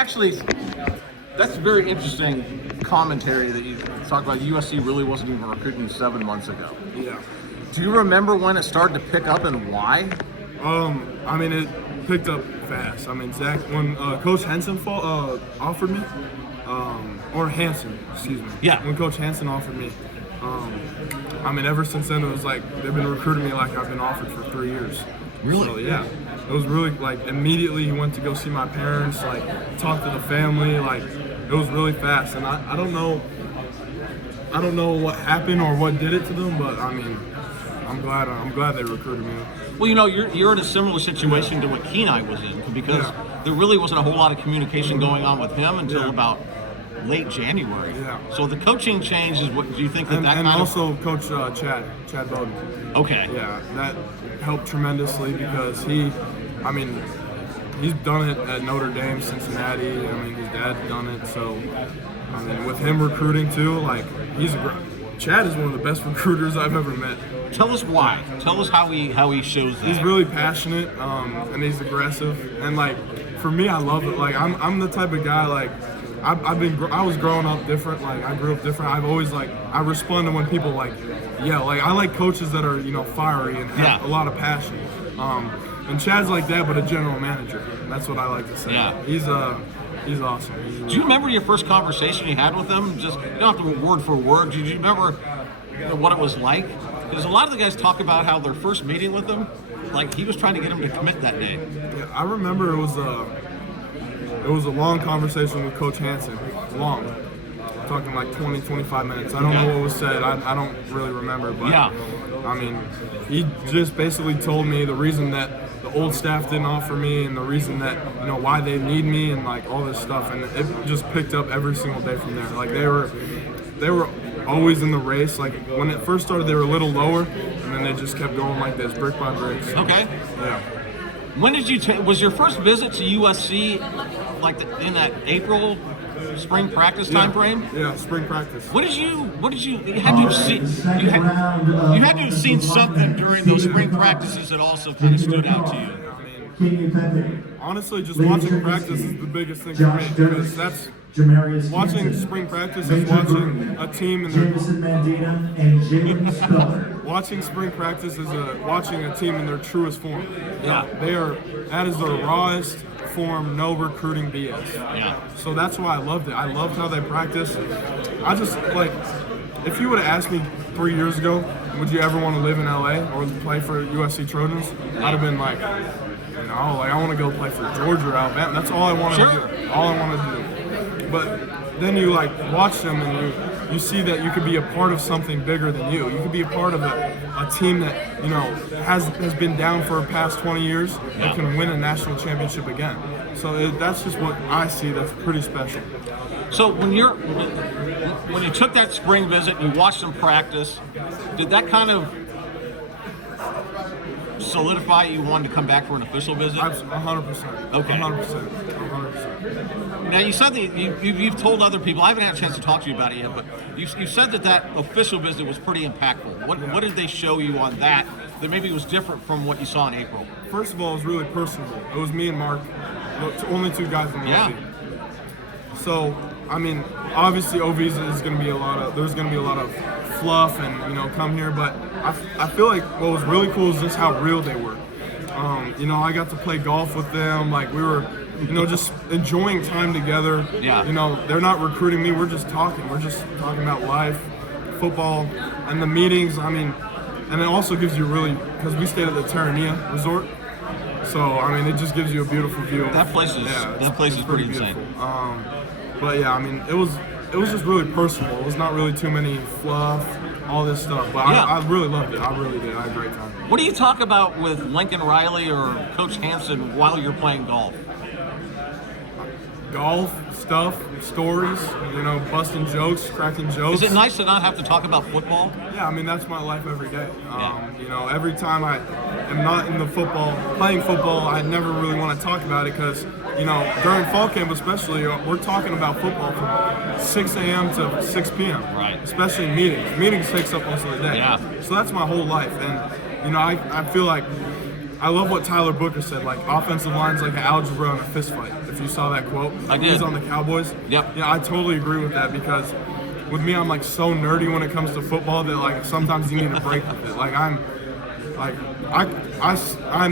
Actually, that's very interesting commentary that you talk about. USC really wasn't even recruiting 7 months ago. Yeah. Do you remember when it started to pick up and why? I mean, it picked up fast. I mean, Zach, when Coach Henson offered me, or Hanson, excuse me. Yeah. When Coach Hanson offered me, I mean, ever since then, it was like they've been recruiting me like I've been offered for 3 years. Really? So, yeah. It was really, like, immediately he went to go see my parents, like, talk to the family, like, it was really fast. And I don't know what happened or what did it to them, but, I mean, I'm glad they recruited me. Well, you know, you're in a similar situation to what Kenai was in, because there really wasn't a whole lot of communication going on with him until about late January. Yeah. So the coaching change is what do you think And kind also Coach Chad Bowden. Okay. Yeah, that helped tremendously because he's done it at Notre Dame, Cincinnati. I mean, his dad done it. So, I mean, with him recruiting too, like Chad is one of the best recruiters I've ever met. Tell us why. Tell us how he shows that. He's really passionate, and he's aggressive. And like for me, I love it. Like I'm the type of guy like I was growing up different. Like I grew up different. I've always I respond to when people yell. Like I like coaches that are fiery and have a lot of passion. And Chad's like that, but a general manager. That's what I like to say. Yeah. He's awesome. Do you remember your first conversation you had with him? Just you don't have to word for word. Do you remember what it was like? Because a lot of the guys talk about how their first meeting with him, like he was trying to get him to commit that day. Yeah, I remember it was a long conversation with Coach Hanson. Long. Talking like 20, 25 minutes. I don't know what was said. I don't really remember. But I mean, he just basically told me the reason that the old staff didn't offer me and the reason that, why they need me and like all this stuff. And it just picked up every single day from there. Like they were always in the race. Like when it first started, they were a little lower, and then they just kept going like this, brick by brick. So, okay. Yeah. When did you was your first visit to USC like in that April spring practice time frame? Yeah, spring practice. You had to have seen something during those spring practices that also kind of stood out to you. Honestly, just watching practice is the biggest thing for me, because that's watching spring practice is watching a team in their watching spring practice is watching a team in their truest form. Yeah. That is their rawest form, no recruiting BS. Yeah. So that's why I loved it. I loved how they practice. I just if you would have asked me 3 years ago, would you ever want to live in LA or play for USC Trojans? I'd have been like, I want to go play for Georgia or Alabama. That's all I wanted to do. All I wanted to do. But then you watch them and you see that you could be a part of something bigger than you. You could be a part of a team that has been down for the past 20 years and can win a national championship again. So that's just what I see. That's pretty special. So when you took that spring visit and you watched them practice, did that kind of solidify you wanted to come back for an official visit? 100%. Okay. 100%. Now you said that you've told other people. I haven't had a chance to talk to you about it yet, but you said that official visit was pretty impactful. What did they show you on that maybe was different from what you saw in April? First of all, it was really personable. It was me and Mark, only two guys in the OV. So I mean, obviously OVs is going to be there's going to be a lot of fluff and come here, but I feel like what was really cool is just how real they were. I got to play golf with them. Like we were, just enjoying time together. Yeah. They're not recruiting me. We're just talking. We're just talking about life, football, and the meetings. I mean, and it also gives you because we stayed at the Terranea Resort. So I mean, it just gives you a beautiful view. That place is pretty insane. But yeah, I mean, it was just really personal. It was not really too many fluff, all this stuff. But I really loved it. I really did. I had a great time. What do you talk about with Lincoln Riley or Coach Hanson while you're playing golf? Golf stuff, stories, busting jokes, cracking jokes. Is it nice to not have to talk about football? Yeah, I mean, that's my life every day. Every time I am not in the playing football, I never really want to talk about it because, during fall camp especially, we're talking about football from 6 a.m. to 6 p.m. Right. Especially in meetings. Meetings takes up most of the day. Yeah. So that's my whole life. And, I feel like I love what Tyler Booker said. Like, offensive line's like an algebra and a fist fight. If you saw that quote, I did. He's on the Cowboys. Yep. Yeah, I totally agree with that because with me, I'm like so nerdy when it comes to football that like sometimes you need a break with it. Like I'm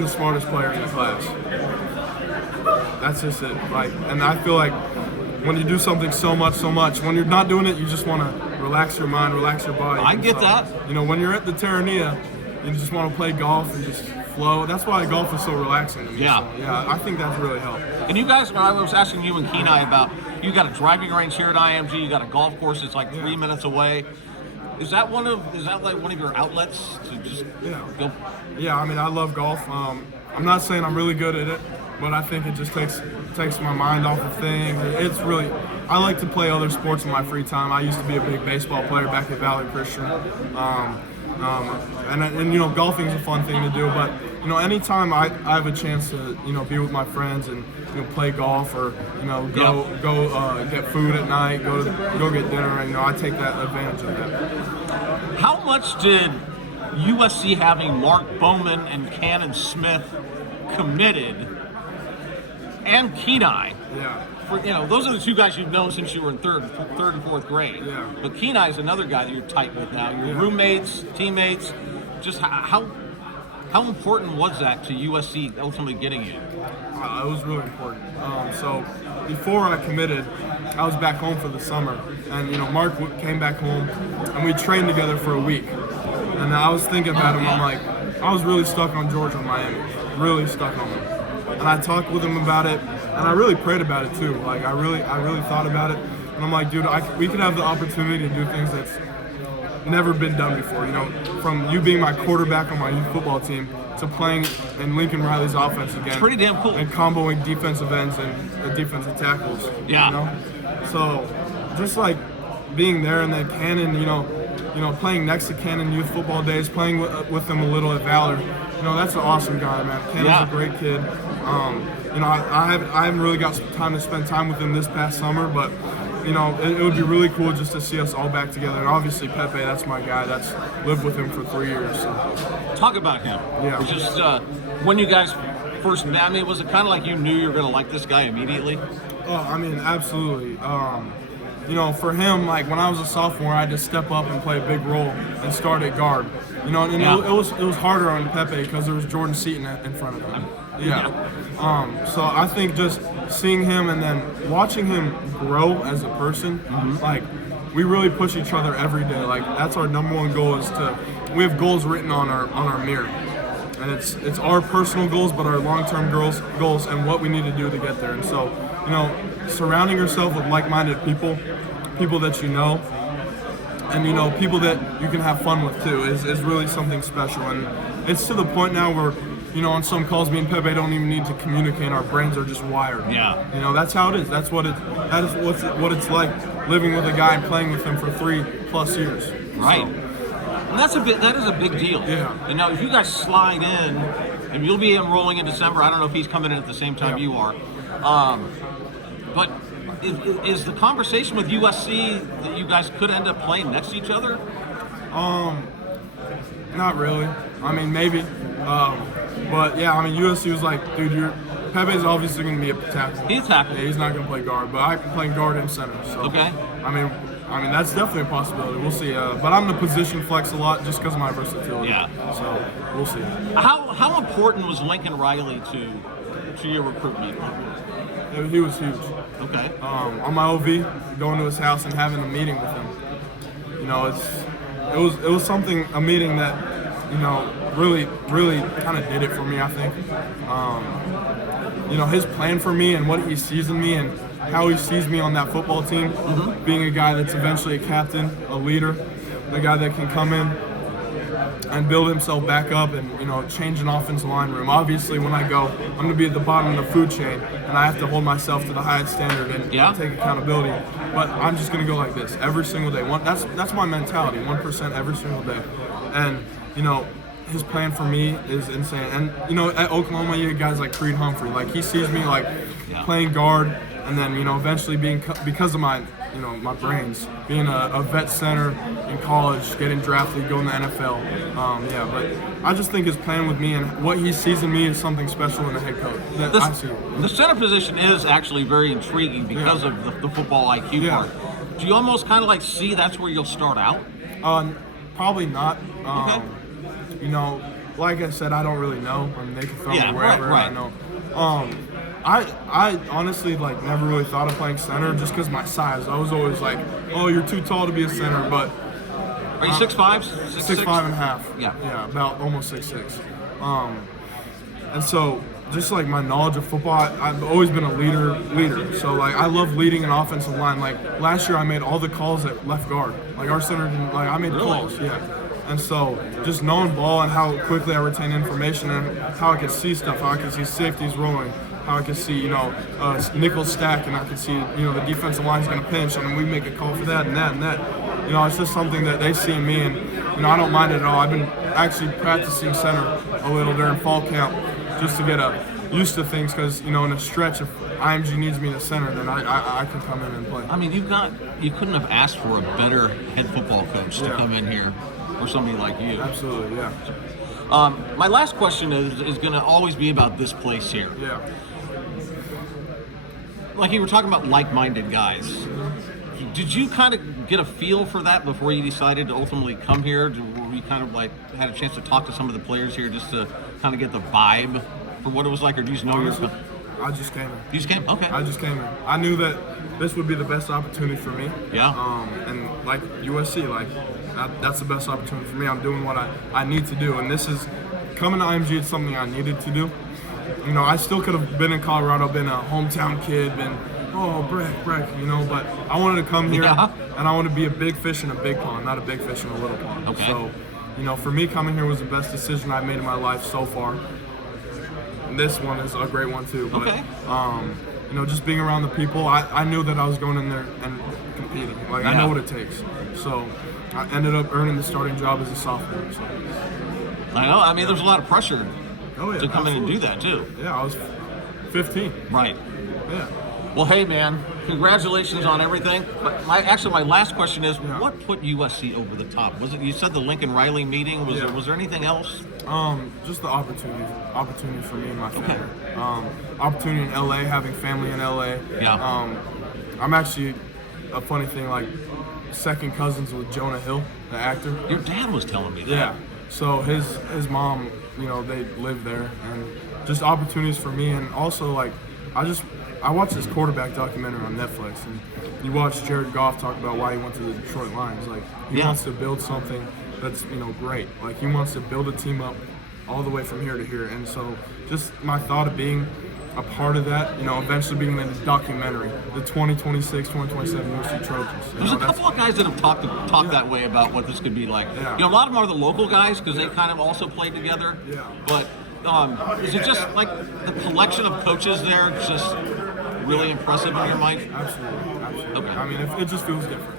the smartest player in the class. That's just it. Like, and I feel like when you do something so much, when you're not doing it, you just want to relax your mind, relax your body. I get that. You know, when you're at the Terranea, you just want to play golf and just flow. That's why golf is so relaxing to me. Yeah. So, yeah, I think that's really helped. And you guys, I was asking you and Kenai about, you got a driving range here at IMG, you got a golf course that's like 3 minutes away. Is that like one of your outlets to just go? Yeah, I mean, I love golf. I'm not saying I'm really good at it, but I think it just takes my mind off of things. It's really, I like to play other sports in my free time. I used to be a big baseball player back at Valley Christian. And you know, golfing is a fun thing to do, but you know, anytime I have a chance to, you know, be with my friends and, you know, play golf or, you know, go get food at night, go get dinner, and, you know, I take that advantage of that. How much did USC having Mark Bowman and Cannon Smith committed and Kenai? Yeah. For, you know, those are the two guys you've known since you were in third and fourth grade. Yeah. But Kenai is another guy that you're tight with now. Your roommates, teammates. Just how important was that to USC ultimately getting you? It was really important. So before I committed, I was back home for the summer, and you know, Mark came back home, and we trained together for a week. And I was thinking about him. I'm like, I was really stuck on Georgia and Miami, really stuck on him. And I talked with him about it, and I really prayed about it too. Like I really thought about it, and I'm like, dude, we could have the opportunity to do things that's never been done before. You know, from you being my quarterback on my youth football team to playing in Lincoln Riley's offense again. It's pretty damn cool. And comboing defensive ends and defensive tackles. Yeah. You know? So just like being there, and then Cannon, you know, playing next to Cannon youth football days, playing with them a little at Valor. You know, that's an awesome guy, man. Cannon's a great kid. You know, I haven't really got some time to spend time with him this past summer, but you know, it would be really cool just to see us all back together. And obviously Pepe, that's my guy. That's lived with him for 3 years. So. Talk about him. Yeah. Just when you guys first met, I mean, was it kind of like you knew you were going to like this guy immediately? Oh, I mean, absolutely. You know, for him, like when I was a sophomore, I had to step up and play a big role and start at guard. You know, and it was harder on Pepe because there was Jordan Seaton in front of him. Yeah. So I think just seeing him and then watching him grow as a person, like we really push each other every day. Like that's our number one goal we have goals written on our mirror. And it's our personal goals, but our long-term goals and what we need to do to get there. And so, you know, surrounding yourself with like-minded people that you know, and you know, people that you can have fun with too, is really something special. And it's to the point now where, you know, on some calls, me and Pepe don't even need to communicate. Our brains are just wired. Yeah. You know, that's how it is. That is what it's like living with a guy and playing with him for 3+ years. Right. So, and that is a big deal. Yeah. You know, if you guys slide in, and you'll be enrolling in December. I don't know if he's coming in at the same time you are. But is the conversation with USC that you guys could end up playing next to each other? Not really. I mean, maybe. But yeah, I mean, USC was like, dude, Pepe's obviously going to be a tackle. He's a tackle. Yeah, he's not going to play guard, but I can play guard and center. So, okay. I mean, that's definitely a possibility. We'll see. But I'm the position flex a lot just because of my versatility. Yeah. So we'll see. How important was Lincoln Riley to your recruitment? He was huge. Okay. On my OV, going to his house and having a meeting with him. You know, it was a meeting that, you know, really kind of did it for me, I think. You know, his plan for me and what he sees in me and how he sees me on that football team, being a guy that's eventually a captain, a leader, a guy that can come in and build himself back up and, you know, change an offensive line room. Obviously, when I go, I'm going to be at the bottom of the food chain, and I have to hold myself to the highest standard and take accountability. But I'm just going to go like this every single day. That's my mentality, 1% every single day. And, you know, his plan for me is insane. And, you know, at Oklahoma, you have guys like Creed Humphrey. Like, he sees me, like, playing guard, and then, you know, eventually because of my, my brains. Being a vet center in college, getting drafted, going to the NFL. But I just think his plan with me and what he sees in me is something special in a head coach that I see. The center position is actually very intriguing because of the football IQ part. Do you almost kind of like see that's where you'll start out? Probably not. Okay. Like I said, I don't really know. I mean, they can throw me wherever. Right. I know. I honestly never really thought of playing center just because my size. I was always like, oh, you're too tall to be a center. But are you 6'5"? 6'5" and a half. Yeah, about almost 6'6". And so just my knowledge of football, I've always been a leader. So I love leading an offensive line. Last year I made all the calls at left guard. Our center didn't, I made calls. Yeah. And so just knowing ball and how quickly I retain information and how I can see stuff, how I can see safeties rolling, how I can see, nickel stack, and I can see, the defensive line's going to pinch, and we make a call for that and that and that. It's just something that they see in me, and I don't mind it at all. I've been actually practicing center a little during fall camp just to get used to things because, in a stretch, if IMG needs me to center, then I can come in and play. I mean, you couldn't have asked for a better head football coach to come in here for somebody like you. Absolutely, yeah. My last question is going to always be about this place here. Yeah. Like you were talking about like-minded guys. Did you kind of get a feel for that before you decided to ultimately come here? Were you kind of had a chance to talk to some of the players here just to kind of get the vibe for what it was like, or do you just know you're? I just came in. You just came? Okay. I just came in. I knew that this would be the best opportunity for me. Yeah. And USC, that's the best opportunity for me. I'm doing what I need to do, and this is coming to IMG. It's something I needed to do. I still could have been in Colorado, been a hometown kid, been Breck, but I wanted to come here and I want to be a big fish in a big pond, not a big fish in a little pond. Okay. So, for me, coming here was the best decision I've made in my life so far. And this one is a great one too. But, just being around the people, I knew that I was going in there and competing. I know what it takes. So I ended up earning the starting job as a sophomore. So. I know. I mean, there's a lot of pressure to come in and do that too. Yeah, I was 15. Right. Yeah. Well, hey, man, congratulations on everything. But my last question is, what put USC over the top? Was it, you said the Lincoln Riley meeting? Was there anything else? Just the opportunity for me and my family. Opportunity in LA, having family in LA. Yeah. I'm actually, a funny thing, second cousins with Jonah Hill, the actor. Your dad was telling me that. Yeah. So his mom, they live there, and just opportunities for me, and also I watched this quarterback documentary on Netflix, and you watch Jared Goff talk about why he went to the Detroit Lions. He wants to build something that's great. He wants to build a team up all the way from here to here, and so just my thought of being a part of that, eventually being in the documentary, the 2026, 2027 USC Trojans. There's a couple of guys that have talked that way about what this could be like. Yeah. A lot of them are the local guys because they kind of also played together. Yeah. But is it just the collection of coaches there just really impressive in your mind? Absolutely. Okay. I mean, it just feels different.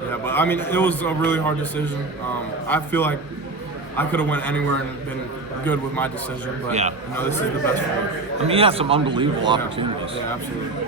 But I mean, it was a really hard decision. I feel like I could have went anywhere and been good with my decision, but this is the best for me. I mean, you had some unbelievable opportunities. Yeah, absolutely.